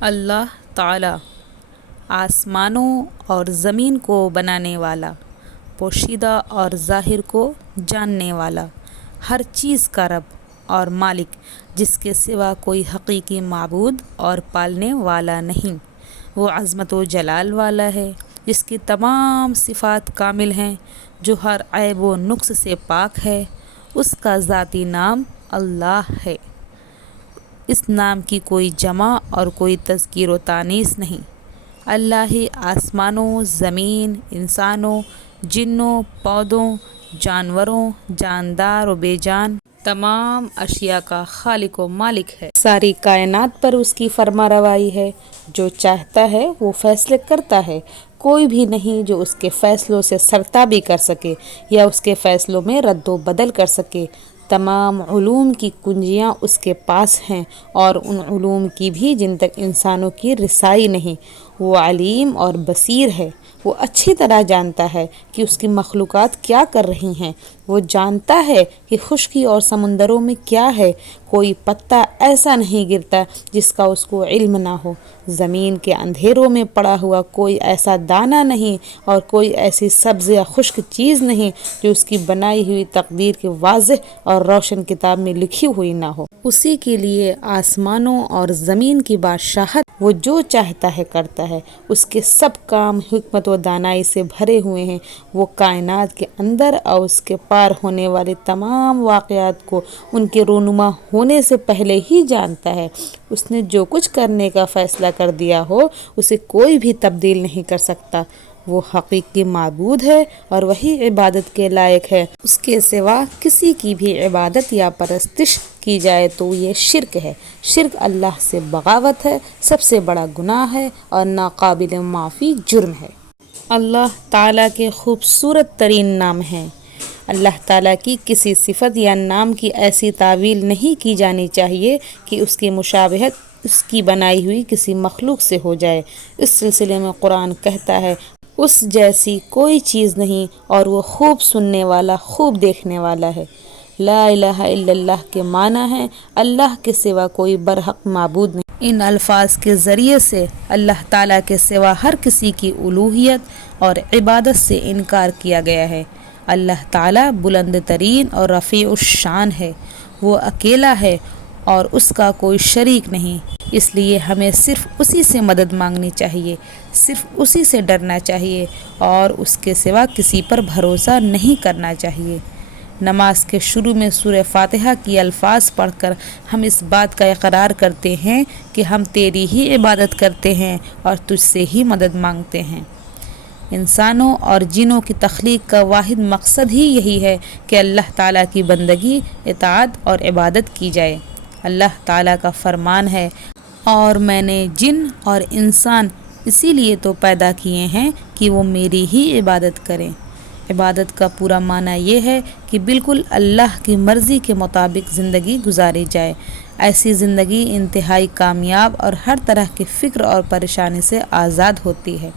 اللہ تعالی آسمانوں اور زمین کو بنانے والا، پوشیدہ اور ظاہر کو جاننے والا، ہر چیز کا رب اور مالک، جس کے سوا کوئی حقیقی معبود اور پالنے والا نہیں۔ وہ عظمت و جلال والا ہے، جس کی تمام صفات کامل ہیں، جو ہر عیب و نقص سے پاک ہے۔ اس کا ذاتی نام اللہ ہے۔ اس نام کی کوئی جمع اور کوئی تذکیر و تانیث نہیں۔ اللہ ہی آسمانوں، زمین، انسانوں، جنوں، پودوں، جانوروں، جاندار و بے جان تمام اشیاء کا خالق و مالک ہے۔ ساری کائنات پر اس کی فرما روائی ہے۔ جو چاہتا ہے وہ فیصلے کرتا ہے۔ کوئی بھی نہیں جو اس کے فیصلوں سے سرتابی کر سکے یا اس کے فیصلوں میں رد و بدل کر سکے۔ تمام علوم کی کنجیاں اس کے پاس ہیں، اور ان علوم کی بھی جن تک انسانوں کی رسائی نہیں۔ وہ علیم اور بصیر ہے۔ وہ اچھی طرح جانتا ہے کہ اس کی مخلوقات کیا کر رہی ہیں۔ وہ جانتا ہے کہ خشکی اور سمندروں میں کیا ہے۔ کوئی پتا ایسا نہیں گرتا جس کا اس کو علم نہ ہو۔ زمین کے اندھیروں میں پڑا ہوا کوئی ایسا دانہ نہیں، اور کوئی ایسی سبز یا خشک چیز نہیں جو اس کی بنائی ہوئی تقدیر کی واضح اور روشن کتاب میں لکھی ہوئی نہ ہو۔ اسی کے لیے آسمانوں اور زمین کی بادشاہت۔ وہ جو چاہتا ہے کرتا ہے۔ اس کے سب کام حکمت و دانائی سے بھرے ہوئے ہیں۔ وہ کائنات کے اندر اور اس کے پار ہونے والے تمام واقعات کو ان کے رونما ہونے سے پہلے ہی جانتا ہے۔ اس نے جو کچھ کرنے کا فیصلہ کر دیا ہو، اسے کوئی بھی تبدیل نہیں کر سکتا۔ وہ حقیقی معبود ہے اور وہی عبادت کے لائق ہے۔ اس کے سوا کسی کی بھی عبادت یا پرستش کی جائے تو یہ شرک ہے۔ شرک اللہ سے بغاوت ہے، سب سے بڑا گناہ ہے اور ناقابل معافی جرم ہے۔ اللہ تعالیٰ کے خوبصورت ترین نام ہیں۔ اللہ تعالیٰ کی کسی صفت یا نام کی ایسی تعویل نہیں کی جانی چاہیے کہ اس کی مشابہت اس کی بنائی ہوئی کسی مخلوق سے ہو جائے۔ اس سلسلے میں قرآن کہتا ہے، اس جیسی کوئی چیز نہیں، اور وہ خوب سننے والا، خوب دیکھنے والا ہے۔ لا الہ الا اللہ کے معنی ہے اللہ کے سوا کوئی برحق معبود نہیں۔ ان الفاظ کے ذریعے سے اللہ تعالیٰ کے سوا ہر کسی کی الوہیت اور عبادت سے انکار کیا گیا ہے۔ اللہ تعالیٰ بلند ترین اور رفیع الشان ہے۔ وہ اکیلا ہے اور اس کا کوئی شریک نہیں۔ اس لیے ہمیں صرف اسی سے مدد مانگنی چاہیے، صرف اسی سے ڈرنا چاہیے، اور اس کے سوا کسی پر بھروسہ نہیں کرنا چاہیے۔ نماز کے شروع میں سورہ فاتحہ کی الفاظ پڑھ کر ہم اس بات کا اقرار کرتے ہیں کہ ہم تیری ہی عبادت کرتے ہیں اور تجھ سے ہی مدد مانگتے ہیں۔ انسانوں اور جنوں کی تخلیق کا واحد مقصد ہی یہی ہے کہ اللہ تعالیٰ کی بندگی، اطاعت اور عبادت کی جائے۔ اللہ تعالیٰ کا فرمان ہے، اور میں نے جن اور انسان اسی لیے تو پیدا کیے ہیں کہ وہ میری ہی عبادت کریں۔ عبادت کا پورا معنی یہ ہے کہ بالکل اللہ کی مرضی کے مطابق زندگی گزاری جائے۔ ایسی زندگی انتہائی کامیاب اور ہر طرح کی فکر اور پریشانی سے آزاد ہوتی ہے۔